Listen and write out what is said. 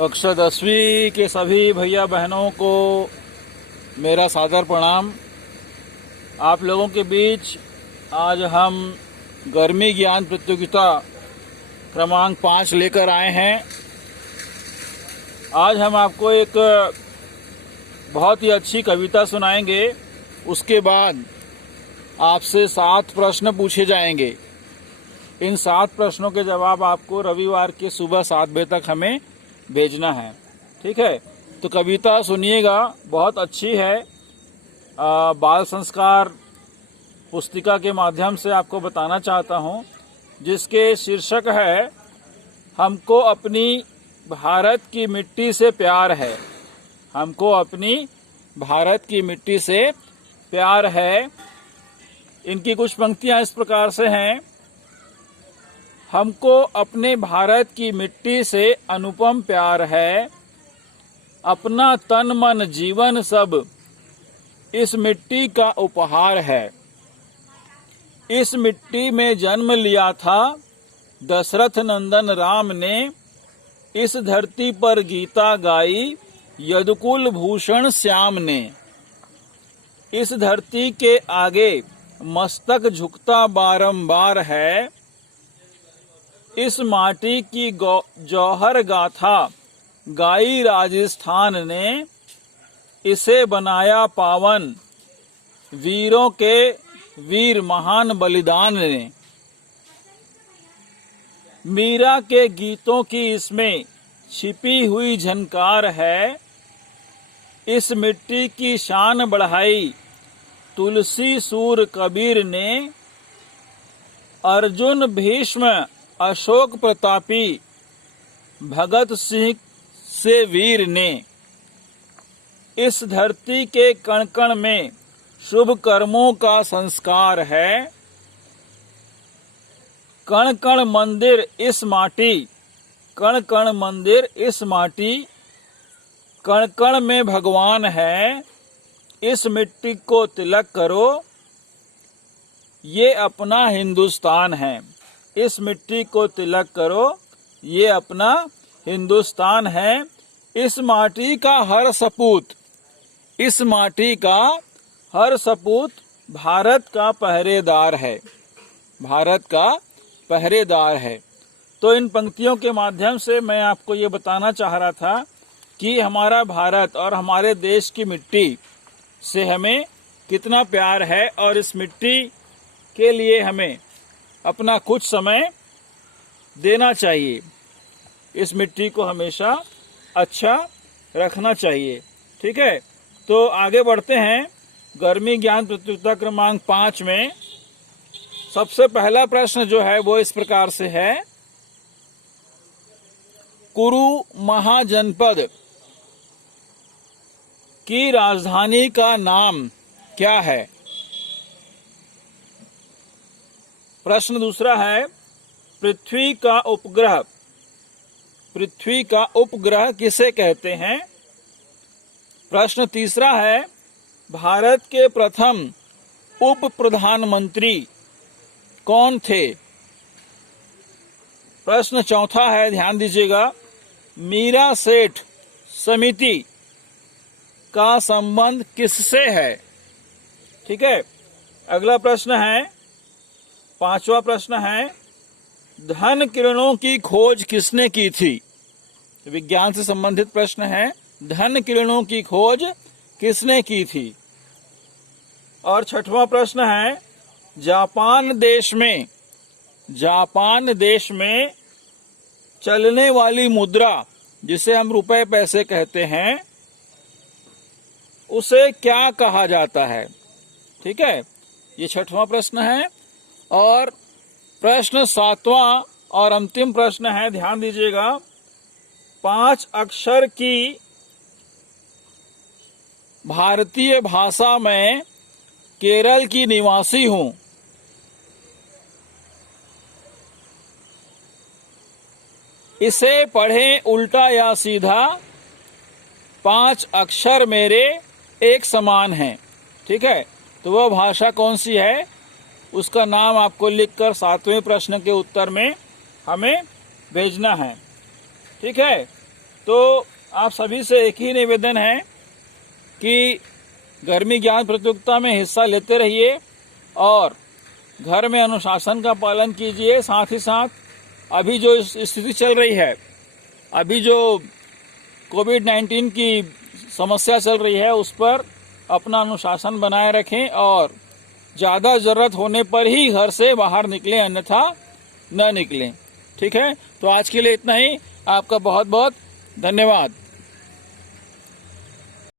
कक्षा 10वीं के सभी भैया बहनों को मेरा सादर प्रणाम। आप लोगों के बीच आज हम गर्मी ज्ञान प्रतियोगिता क्रमांक 5 लेकर आए हैं। आज हम आपको एक बहुत ही अच्छी कविता सुनाएंगे। उसके बाद आपसे 7 प्रश्न पूछे जाएंगे। इन 7 प्रश्नों के जवाब आपको रविवार के सुबह 7 बजे तक हमें भेजना है। ठीक है, तो कविता सुनिएगा, बहुत अच्छी है। बाल संस्कार पुस्तिका के माध्यम से आपको बताना चाहता हूं, जिसके शीर्षक है हमको अपनी भारत की मिट्टी से प्यार है। हमको अपनी भारत की मिट्टी से प्यार है। इनकी कुछ पंक्तियां इस प्रकार से हैं। हमको अपने भारत की मिट्टी से अनुपम प्यार है। अपना तन मन जीवन सब इस मिट्टी का उपहार है। इस मिट्टी में जन्म लिया था दशरथ नंदन राम ने। इस धरती पर गीता गाई यदुकुल भूषण श्याम ने। इस धरती के आगे मस्तक झुकता बारंबार है। इस माटी की जौहर गाथा गाई राजस्थान ने। इसे बनाया पावन वीरों के वीर महान बलिदान ने। मीरा के गीतों की इसमें छिपी हुई झनकार है। इस मिट्टी की शान बढ़ाई तुलसी सूर कबीर ने। अर्जुन भीष्म अशोक प्रतापी भगत सिंह से वीर ने। इस धरती के कण कण में शुभ कर्मों का संस्कार है। कण कण मंदिर इस माटी, कण कण मंदिर इस माटी, कण कण में भगवान है। इस मिट्टी को तिलक करो, ये अपना हिंदुस्तान है। इस मिट्टी को तिलक करो, ये अपना हिंदुस्तान है। इस माटी का हर सपूत, इस माटी का हर सपूत भारत का पहरेदार है। भारत का पहरेदार है। तो इन पंक्तियों के माध्यम से मैं आपको ये बताना चाह रहा था कि हमारा भारत और हमारे देश की मिट्टी से हमें कितना प्यार है, और इस मिट्टी के लिए हमें अपना कुछ समय देना चाहिए। इस मिट्टी को हमेशा अच्छा रखना चाहिए। ठीक है, तो आगे बढ़ते हैं। गर्मी ज्ञान प्रतियोगिता क्रमांक 5 में सबसे पहला प्रश्न जो है वो इस प्रकार से है। कुरु महाजनपद की राजधानी का नाम क्या है? प्रश्न दूसरा है, पृथ्वी का उपग्रह, पृथ्वी का उपग्रह किसे कहते हैं? प्रश्न तीसरा है, भारत के प्रथम उप प्रधानमंत्री कौन थे? प्रश्न चौथा है, ध्यान दीजिएगा, मीरा सेठ समिति का संबंध किससे है? ठीक है, अगला प्रश्न है, 5वां प्रश्न है, धन किरणों की खोज किसने की थी? विज्ञान से संबंधित प्रश्न है, धन किरणों की खोज किसने की थी? और 6वां प्रश्न है, जापान देश में चलने वाली मुद्रा, जिसे हम रुपए पैसे कहते हैं, उसे क्या कहा जाता है? ठीक है, ये 6वां प्रश्न है। और प्रश्न 7वां और अंतिम प्रश्न है, ध्यान दीजिएगा, 5 अक्षर की भारतीय भाषा में केरल की निवासी हूं। इसे पढ़ें उल्टा या सीधा, 5 अक्षर मेरे एक समान हैं। ठीक है, तो वह भाषा कौन सी है, उसका नाम आपको लिखकर 7वें प्रश्न के उत्तर में हमें भेजना है। ठीक है, तो आप सभी से एक ही निवेदन है कि गर्मी ज्ञान प्रतियोगिता में हिस्सा लेते रहिए और घर में अनुशासन का पालन कीजिए। साथ ही साथ अभी जो स्थिति चल रही है, अभी जो कोविड-19 की समस्या चल रही है, उस पर अपना अनुशासन बनाए रखें और ज़्यादा ज़रूरत होने पर ही घर से बाहर निकलें, अन्यथा न निकलें। ठीक है, तो आज के लिए इतना ही। आपका बहुत बहुत धन्यवाद।